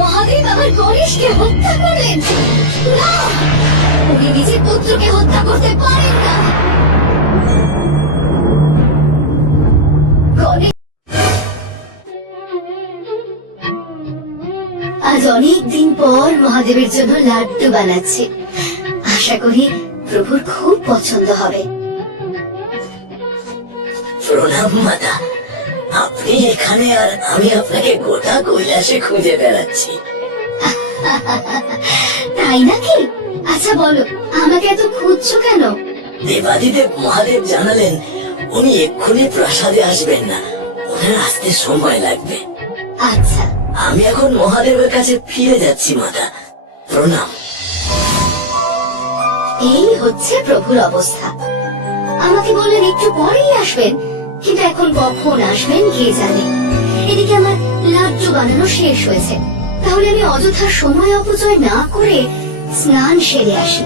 মহাদেব আমার গণেশকে হত্যা করলেন। না, উনি নিজের পুত্রকে হত্যা করতে পারেন না। আজ অনেক দিন পর মহাদেবের জন্য লাড্ডু বানাচ্ছি। আশা করি প্রভুর খুব পছন্দ হবে। প্রণাম মাতা, আপনি এখানে আর আমি আপনাকে গোটা কৈলাসে খুঁজে বেড়াচ্ছি। তাই নাকি? আচ্ছা বলো, আমাকে এত খুঁজছো কেন? দেবাদিদেব মহাদেব জানালেন উনি এক্ষুনি প্রাসাদে আসবেন না, ওনার আসতে সময় লাগবে। আচ্ছা, আমি এখন মহাদেবের কাছে ফিরে যাচ্ছি মাতা, প্রণাম। এই হচ্ছে প্রভুর অবস্থা। আমাকে বললেন একটু পরেই আসবেন, কিন্তু এখন কখন আসবেন কে জানে। এদিকে আমার লাড্ডু বানানো শেষ হয়েছে, তাহলে আমি অযথা সময় অপচয় না করে স্নান সেরে আসি।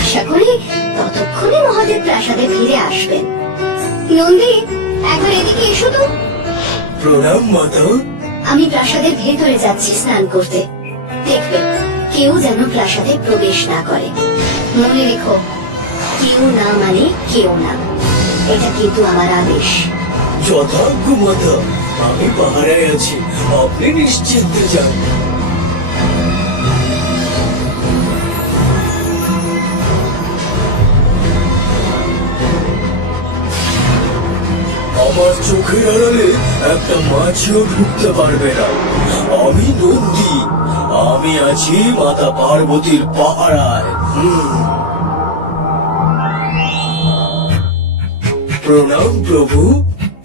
আশা করি ততক্ষণে মহাদেব প্রাসাদে ফিরে আসবেন। নন্দী, একবার এদিকে এসো তো। প্রণাম মাতা। আমি প্রাসাদের ভেতরে যাচ্ছি স্নান করতে। দেখবে কেউ যেন প্রাসাদে প্রবেশ না করে। মনে রেখো, কেউ না মানে কেউ না। এটা কিন্তু আমার আদেশ। যথাজ্ঞ মাতা, আমি পাহারায় আছি, আপনি নিশ্চিন্তে যান। আমার চোখের আড়ালে একটা মাছিও ঢুকতে পারবে না। আমি নন্দী, আমি আছি মাতা পার্বতীর পাহারায়। প্রণাম প্রভু,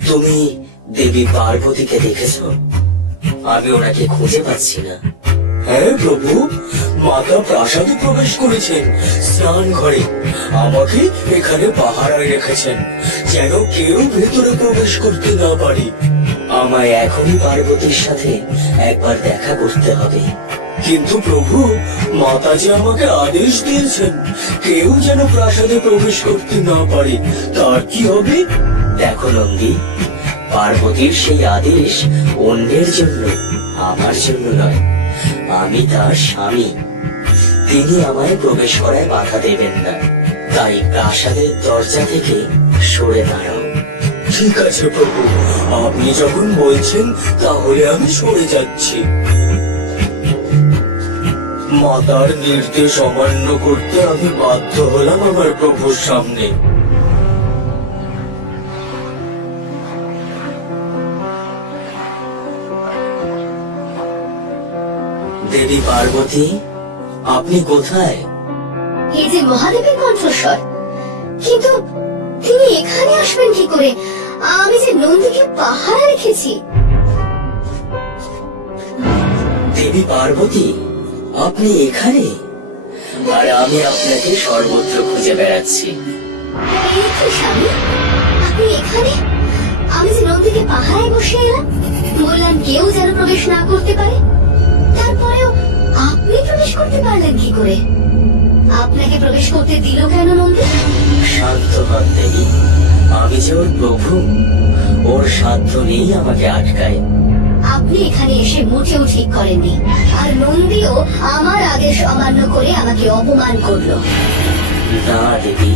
তুমি দেবী পার্বতীকে দেখেছো? আমি ওনাকে খুঁজে পাচ্ছি না। হ্যাঁ প্রভু, মাতা প্রাসাদে প্রবেশ করেছেন স্নান ঘরে, আমাকে এখানে পাহারায় রেখেছেন যেন কেউ ভেতরে প্রবেশ করতে না পারে। আমায় এখনই পার্বতীর সাথে একবার দেখা করতে হবে। কিন্তু প্রভু, মাতা যে আমাকে আদেশ দিয়েছেন কেউ যেন প্রাসাদে প্রবেশ করতে না পারে, তার কি হবে? দেখো নন্দী, পার্বতীর সেই আদেশ অন্যের জন্য, আমার জন্য নয়। আমি তার স্বামী, তিনি আমায় প্রবেশ করায় বাধা দেবেন না। তাই প্রাসাদের দরজা থেকে সরে দাঁড়াও। ঠিক আছে প্রভু, আপনি যখন বলছেন তাহলে আমি সরে যাচ্ছি। মাতার নির্দেশ অমান্য করতে আমি বাধ্য হলাম আমার প্রভুর সামনে। দেবী পার্বতী, আপনি কোথায়? এই যে মহাদেবের কণ্ঠস্বর, কিন্তু তিনি এখানে আসবেন কি করে? আমি যে নন্দীকে পাহারা রেখেছি। দেবী পার্বতী, আপনি এখানে? আর আমি আপনাকে সর্বত্র খুঁজে বেড়াচ্ছি। এই কি স্বামী, আপনি এখানে? আমি যে নন্দীকে পাহারায় বসে এলাম, বললাম কেউ যেন প্রবেশ না করতে পারে, তারপরেও আপনি প্রবেশ করতে পারলেন কি করে? আপনাকে প্রবেশ করতে দিল কেন নন্দী? শান্ত হন দেবী, আমি যে ওর প্রভু, ওর সাধ্য নেই আমাকে আটকায়। আপনি এখানে এসে মোটেও ঠিক করেননি, আর নন্দীও আমার আদেশ অমান্য করে আমাকে অপমান করলো। না দেবী,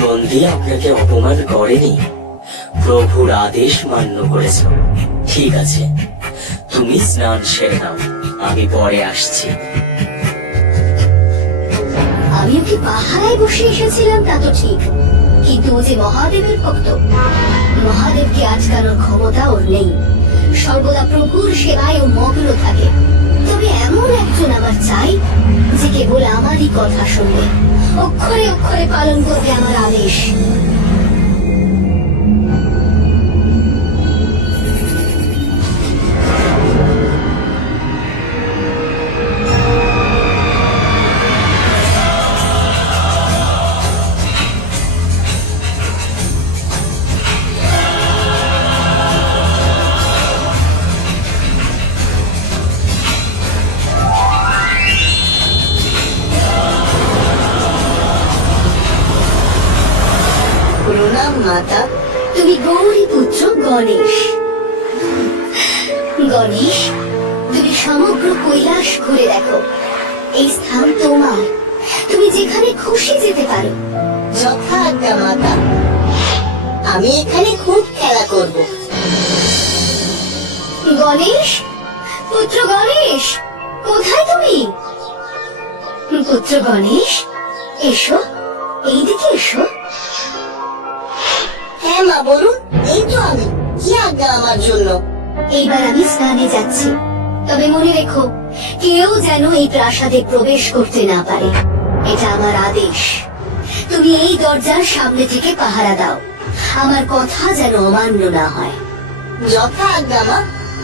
নন্দী আপনাকে অপমান করেনি, প্রভুর আদেশ মান্য করেছ। ঠিক আছে, তুমি স্নান সেরে নাও, আমি পরে আসছি। আমি ওকে পাহারায় বসে এসেছিলাম তা তো ঠিক, কিন্তু ও যে মহাদেবের ভক্ত, মহাদেবকে আটকানোর ক্ষমতা ওর নেই। সর্বদা প্রভুর সেবায় ও মগ্ন থাকে। তবে এমন একজন আমার চাই যে কেবল আমারই কথা শুনবে, অক্ষরে অক্ষরে পালন করবে আমার আদেশ। নাম মাতা? তুমি গৌরী পুত্র গণেশ। গণেশ, তুমি সমগ্র কৈলাস ঘুরে দেখো। এই স্থান তোমার, তুমি যেখানে খুশি যেতে পারো। যথা আজ্ঞা মাতা। আমি এখানে খুব খেলা করব। গণেশ, পুত্র গণেশ, কোথায় তুমি? পুত্র গণেশ, এসো, এইদিকে এসো। হ্যাঁ মা, বলুন। এই তো আমি। কি আজ্ঞা আমার জন্য? এইবার আমি স্নানে যাচ্ছি, তবে মনে রেখো কেউ যেন এই প্রাসাদে প্রবেশ করতে না পারে। এটা আমার আদেশ। তুমি এই দরজার সামনে থেকে পাহারা দাও, আমার কথা যেন অমান্য না হয়। যথা আজ্ঞা মা।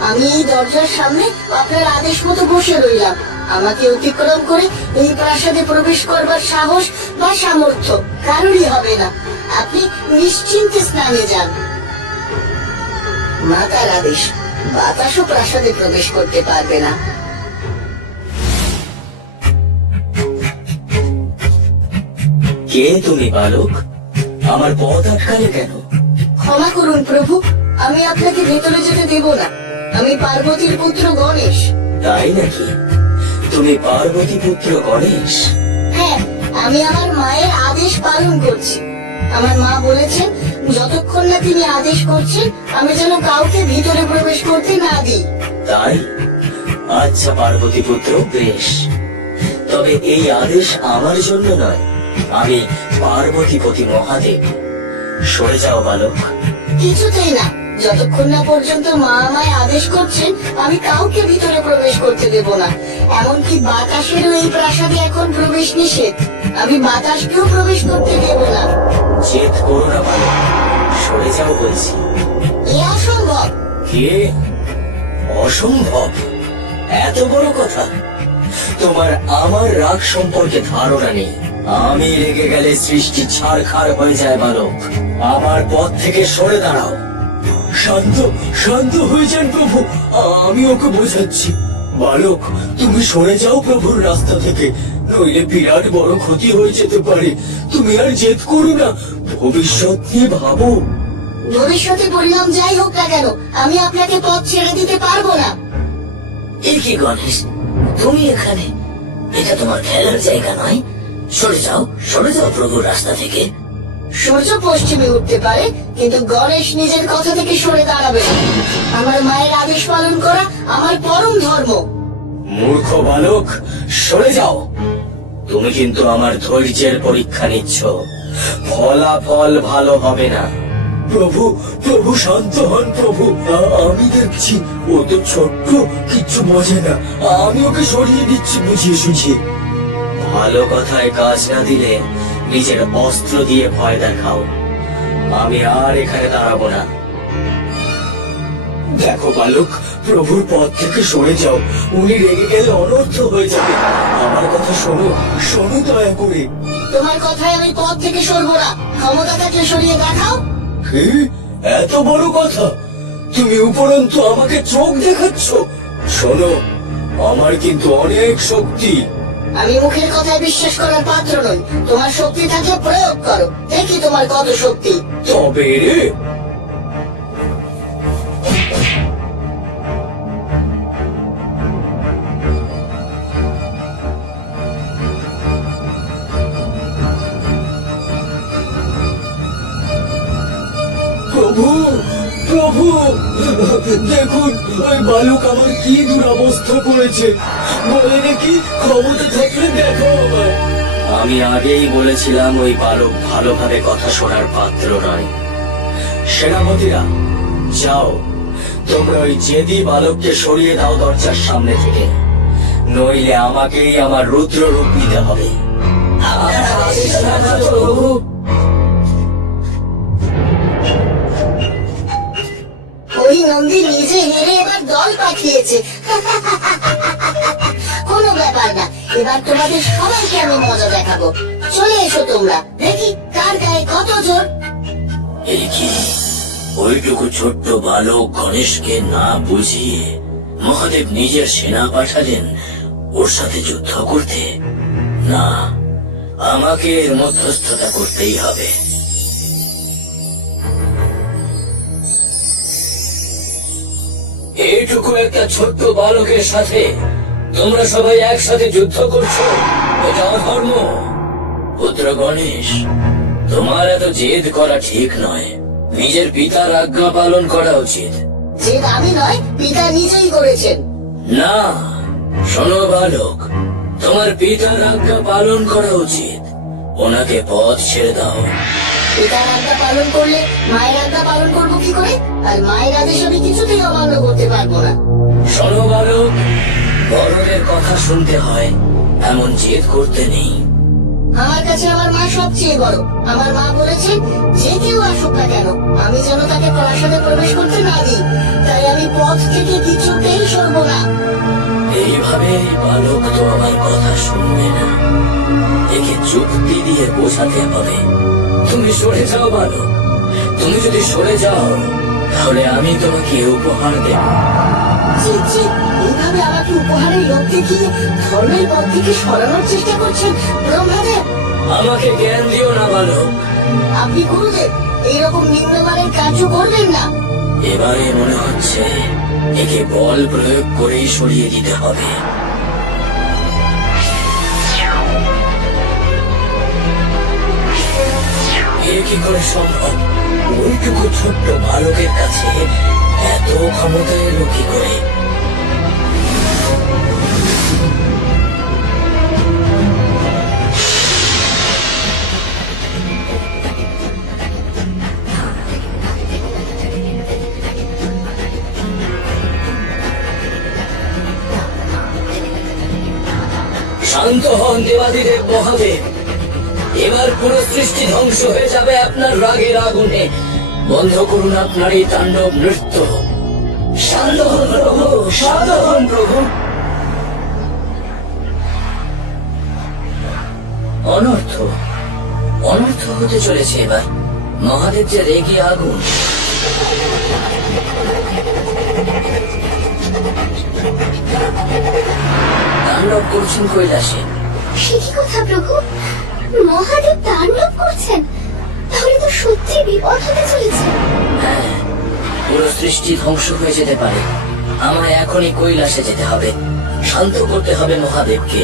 আমি এই দরজার সামনে আপনার আদেশ মতো বসে রইলাম। আমাকে অতিক্রম করে এই প্রাসাদে প্রবেশ করবার সাহস বা সামর্থ্য কারোরই হবে না। আপনি নিশ্চিন্তে স্নানে যান। মাতার আদেশ, বাতাসও প্রাসাদে প্রবেশ করতে পারবে না। কে তুমি বালক? আমার পথ আটকালে কেন? ক্ষমা করুন প্রভু, আমি আপনাকে ভেতরে যেতে দেব না। আমি পার্বতীর পুত্র গণেশ। তাই নাকি? তুমি পার্বতী পুত্র গণেশ? হ্যাঁ, আমি আমার মায়ের আদেশ পালন করছি। আমার মা বলেছেন যতক্ষণ না তিনি আদেশ করছেন আমি যেন কাউকে ভিতরে প্রবেশ করতে না দিই। তাই? আচ্ছা পার্বতী পুত্র, বেশ। তবে এই আদেশ আমার জন্য নয়, আমি পার্বতীপতি মহাদেব। সরে যাও বালক। কিছুতেই না। যতক্ষণ না পর্যন্ত মা আমায় আদেশ করছেন আমি কাউকে ভিতরে প্রবেশ করতে দেব না। এমনকি বাতাসেরও এই প্রাসাদে এখন প্রবেশ নিষেধ। আমি বাতাসকেও প্রবেশ করতে দেব না। জেদ করো না বালক, সরে যাও বলছি। এ অসম্ভব। কে? অসম্ভব? এত বড় কথা? তোমার আমার রাগ সম্পর্কে ধারণা নেই। আমি রেগে গেলে সৃষ্টি ছাড়খাড় হয়ে যায় বালক। আমার পথ থেকে সরে দাঁড়াও। শান্ত শান্ত হয়ে যান প্রভু, আমি ওকে বোঝাচ্ছি। বালক, তুমি সরে যাও প্রভুর রাস্তা থেকে, নইলে বিরাট বড় ক্ষতি হয়ে যেতে পারে। তুমি আর জেদ করো না, ভবিষ্যৎ নিয়ে ভাবো। ভবিষ্যতে পরিণাম যাই হোক না কেন আমি আপনাকে পথ ছেড়ে দিতে পারবো না। এ কি গণেশ, তুমি এখানে? এটা তোমার খেলার জায়গা নয়। সরে যাও প্রভুর রাস্তা থেকে। সূর্য পশ্চিমে উঠতে পারে, কিন্তু গণেশ নিজের কথা থেকে সরে দাঁড়াবে না। আমার মায়ের আদেশ পালন করা আমার পরম ধর্ম। মূর্খ বালক, সরে যাও। তুমি কিন্তু আমার ধৈর্যের পরীক্ষা নিচ্ছ, ফলাফল ভালো হবে না। প্রভু প্রভু শান্ত হন প্রভু, আমি দেখছি ও তো ছোট্ট, কিচ্ছু বোঝে না। আমি ওকে সরিয়ে দিচ্ছি বুঝিয়ে সুঝিয়ে। ভালো কথায় কাজ না দিলে নিজের অস্ত্র দিয়ে ভয় দেখাও। আমি আর এখানে দাঁড়াবো না। দেখো বালক, প্রভুর পথ থেকে সরে যাও, উনি রেগে গেলে অনর্থ হয়ে যাবে। আমার কথা শোনো, শোনো দয়া করে। তোমার কথায় আমি পথ থেকে সরবো না। ক্ষমতা থাকলে সরিয়ে দেখাও। কি? এত বড় কথা? তুমি উপরন্তু আমাকে চোখ দেখাচ্ছ? শোনো, আমার কিন্তু অনেক শক্তি। আমি মুখের কথায় বিশ্বাস করার পাত্র নই। তোমার শক্তি থাকলে প্রয়োগ করো, দেখি তোমার কত শক্তি। তবে রে, প্রভু প্রভু, দেখুন ওই বালক আমার কি দুরবস্থা করেছে। বলে নাকি ক্ষমতা থাকলে দেখো আমায়। আমি আগেই বলেছিলাম ওই বালক ভালোভাবে কথা শোনার পাত্র নয়। সেনাপতিরা, যাও, তোমরা ওই জেদি বালককে সরিয়ে দাও দরজার সামনে থেকে, নইলে আমাকেই আমার রুদ্র রূপ নিতে হবে। প্রভু। ওই নন্দী নিজে হেরে এবার দল পাঠিয়েছে। কোনো ব্যাপার না, এবার তোমাদের সবাইকে আমি মজা দেখাবো। চলে এসো তোমরা, দেখি কার গায়ে কত জোর। এই কি, ওইটুকু ছোট্ট বালক গণেশকে না বুঝিয়ে মহাদেব নিজের সেনা পাঠালেন ওর সাথে যুদ্ধ করতে? না, আমাকে এর মধ্যস্থতা করতেই হবে। এইটুকু একটা ছোট্ট বালকের সাথে তোমরা সবাই একসাথে যুদ্ধ করছো, এটা অধর্ম। পুত্র গণেশ, তোমার এত জেদ করা ঠিক নয়। নিজের পিতার আজ্ঞা পালন করা উচিত। যে আমি নয়, পিতা নিজেই করেছেন। না, শোনো বালক, তোমার পিতার আজ্ঞা পালন করা উচিত। ওনাকে পথ ছেড়ে দাও। পিতার আজ্ঞা পালন করলে মায়ের আজ্ঞা পালন করবো কি করে? আর মায়ের আদেশ আমি কিছুতেই অমান্য করতে পারবো না। শোনো বালক, বড়দের কথা শুনতে হয়, এমন জেদ করতে নেই। আমার কাছে আমার মা সবচেয়ে বড়। আমার মা বলেছেন যে কেউ আসুক না কেন আমি যেন তাকে প্রাসাদে প্রবেশ করতে না দিই। তাই আমি পথ থেকে কিছুতেই সরবো না। এইভাবে এই বালক তো আমার কথা শুনবে না। একে যুক্তি দিয়ে বোঝাতে হবে। তুমি সরে যাও বালক, তুমি যদি সরে যাও তাহলে আমি তোমাকে উপহার দেব। জি জি, এইভাবে আমাকে উপহারের লোভ দেখিয়ে ধর্মের পথ থেকে সরানোর চেষ্টা করছেন ব্রহ্মাদেব। আমাকে জ্ঞান দিও না বালক। আপনি গুরুদেব এইরকম নিম্নমানের কার্য করবেন না। এবারে মনে হচ্ছে একে বল প্রয়োগ করেই সরিয়ে দিতে হবে। এ কি করে সম্ভব? ওইটুকু ছোট্ট বালকের কাছে এত ক্ষমতা এলো কি করে? শান্ত হন দেবাদিদেব মহাদেব। এবার পুরো সৃষ্টি ধ্বংস হয়ে যাবে আপনার রাগের আগুনে। বন্ধ করুন আপনার এই তাণ্ডব নৃত্য। শান্ত হন প্রভু, শান্ত হন প্রভু। অনর্থ অনর্থ হতে চলেছে এবার। মহাদেব যে রেগে আগুন। তাণ্ডব করছেন কৈলাসে। সে কি কথা প্রভু? মহাদেব তাণ্ডব করছেন? তাহলে তো সত্যি বিপদ হতে চলেছে। হ্যাঁ, পুরো সৃষ্টি ধ্বংস হয়ে যেতে পারে। আমায় এখনই কৈলাসে যেতে হবে, শান্ত করতে হবে মহাদেবকে।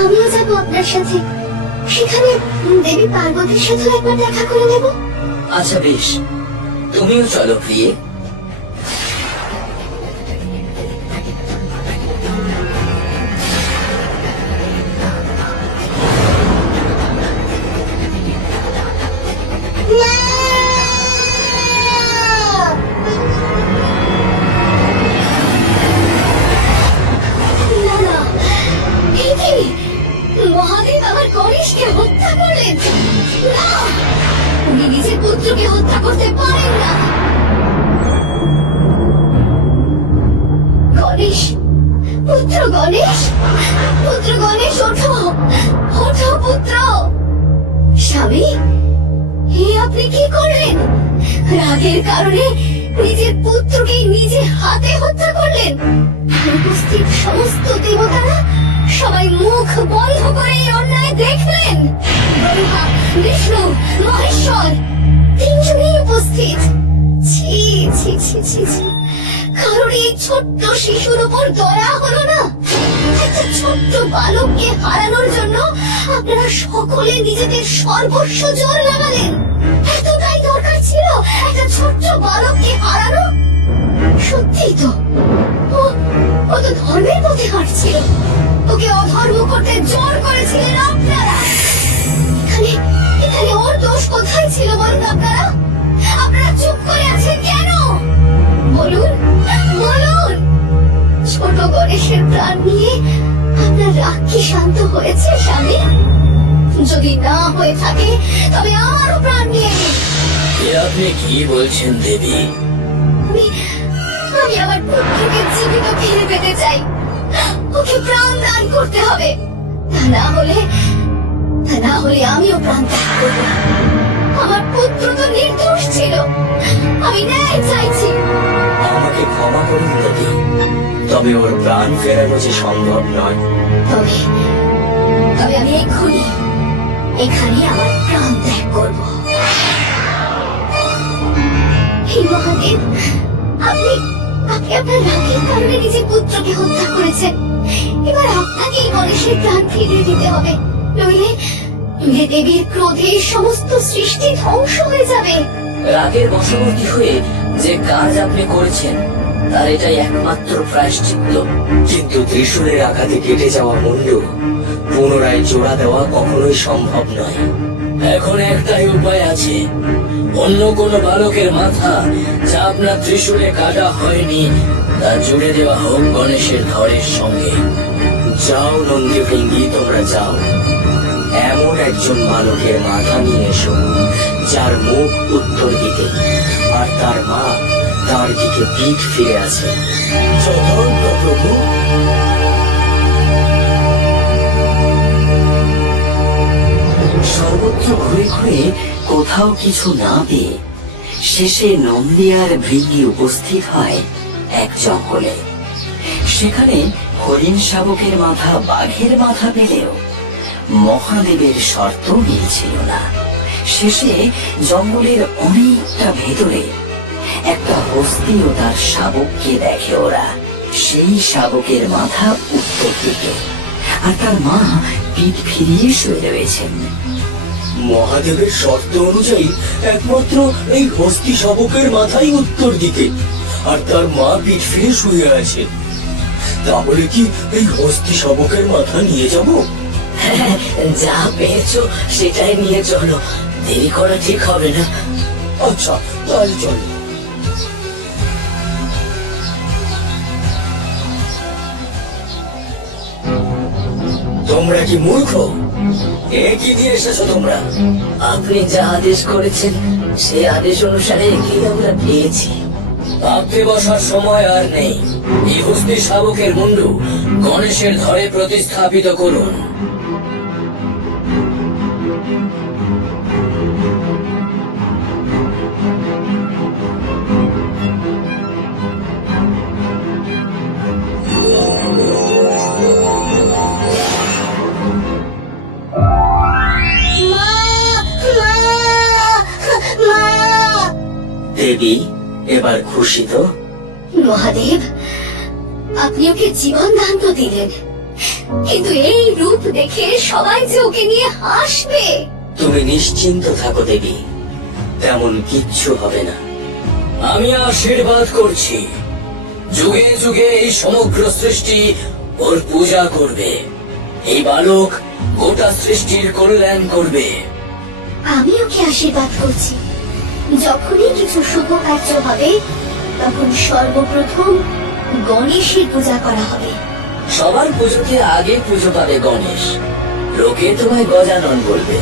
আমিও যাবো আপনার সাথে। সেখানে দেবী পার্বতীর সাথেও একবার দেখা করে নেব। আচ্ছা বেশ, তুমিও চলো প্রিয়ে। না না, এই কি? মহাদেব আমার গণেশকে হত্যা করলেন। না, উনি নিজের পুত্রকে হত্যা করতে পারেন না। গণেশ, পুত্র গণেশ, পুত্র গণেশ, ওঠো, ওঠো পুত্র। স্বামী, হে আপনি কি করলেন? রাগের কারণে নিজের পুত্রকে নিজে হাতে হত্যা করলেন। উপস্থিত সমস্ত দেবতারা সবাই মুখ বন্ধ করে এই অন্যায় দেখলেন। ব্রহ্মা, বিষ্ণু, মহেশ্বর তিনজনেই উপস্থিত। ছি ছি ছি ছি ছি, কারণ এই ছোট্ট শিশুর উপর দয়া হলো না? একটা ছোট্ট বালককে হারানোর জন্য আপনারা সকলে নিজেদের সর্বস্ব জোর লাগালেন। এতটাই দরকার ছিল একটা ছোট্ট বালককে হারানো? সত্যি তো, ও তো ধর্মের পথে হাঁটছিল। ওকে অধর্ম করতে জোর করেছিলেন আপনারা। এখানে এখানে ওর দোষ কোথায় ছিল বলুন আপনারা? আপনারা চুপ করে আছেন কেন? বলুন বলুন। ছোট গণেশের প্রাণ নিয়ে আপনার রাগ কি শান্ত হয়েছে স্বামী? যদি না হয়ে থাকে তবে আমারও প্রাণ নিয়ে নিন। এ আপনি কি বলছেন দেবী? আমি আমার পুত্রকে জীবিত ফিরে পেতে চাই। ওকে প্রাণ দান করতে হবে। তা না হলে আমিও প্রাণ ত্যাগ করব। আমার পুত্র তো নির্দোষ ছিল। আমি ন্যায় চাইছি। আমাকে ক্ষমা করুন দেবী, তবে ওর প্রাণ ফেরানো যে সম্ভব নয়। তবে তবে আমি এখানে আমার প্রাণ ত্যাগ করব। হে মহাদেব, আপনি আপনি আপনার রাগের কারণে নিজের পুত্রকে হত্যা করেছেন। এবার আপনাকেই গণেশের প্রাণ ফিরিয়ে দিতে হবে, নইলে দেবীর ক্রোধে সমস্ত সৃষ্টি ধ্বংস হয়ে যাবে। রাগের বশবর্তী হয়ে যে কাজ আপনি করেছেন তার এটাই একমাত্র প্রায়শ্চিত্ত। কিন্তু ত্রিশূলের আঘাতে কেটে যাওয়া মুন্ডু পুনরায় জোড়া দেওয়া কখনোই সম্ভব নয়। এখন একটাই উপায় আছে, অন্য কোন বালকের মাথা যা আপনার ত্রিশূলে কাটা হয়নি তা জুড়ে দেওয়া হোক গণেশের ধরের সঙ্গে। যাও নন্দী ভৃঙ্গি, তোমরা যাও। এমন একজন বালকের মাথা নিয়ে এসো যার মুখ উত্তর দিকে আর তার মা তার দিকে পিঠ ফিরে আছে। যথার্থ প্রভু। সর্বত্র ঘুরে ঘুরে কোথাও কিছু না পেয়ে শেষে নন্দী আর ভৃঙ্গি উপস্থিত হয় এক জঙ্গলে। সেখানে হরিণ শাবকের মাথা বাঘের মাথা পেলেও মহাদেবের শর্ত মিলছিল না। শেষে জঙ্গলের অনেকটা ভেতরে একটা হস্তি ও তার শাবককে দেখে ওরা। সেই শাবকের মাথা উত্তর দিকে আর তার মা পিঠ ফিরিয়ে শুয়ে রয়েছেন। মহাদেবের শর্ত অনুযায়ী একমাত্র এই হস্তি শাবকের মাথাই উত্তর দিকে আর তার মা পিঠ ফিরে শুয়ে আছে। তাহলে কি এই হস্তি শাবকের মাথা নিয়ে যাব? যা পেয়েছো সেটাই নিয়ে চলো, দেরি করা ঠিক হবে না। আচ্ছা, তাই চল। তোমরা কি মূর্খ? এ কি নিয়ে এসেছো তোমরা? আপনি যা আদেশ করেছেন সেই আদেশ অনুসারে কি আমরা পেয়েছি। ভাবতে বসার সময় আর নেই। এই হস্তি শাবকের মুন্ডু গণেশের ধরে প্রতিস্থাপিত করুন। মা, মা, মা। দেবী, এবার খুশি তো? মহাদেব, আপনি ওকে জীবন দান তো দিলেন, কিন্তু এই রূপ দেখে সবাই যে ওকে নিয়ে হাসবে। তুমি নিশ্চিন্ত থাকো দেবী, তেমন কিচ্ছু হবে না। আমি আশীর্বাদ করছি, যুগে যুগে এই সমগ্র সৃষ্টি ওর পূজা করবে। এই বালক গোটা সৃষ্টির কল্যাণ করবে। আমি ওকে আশীর্বাদ করছি, যখনই কিছু শুভ কার্য হবে তখন সর্বপ্রথম গণেশের পূজা করা হবে। সবার পুজোতে আগে পুজো পাবে গণেশ। লোকে তোমায় গজানন বলবে।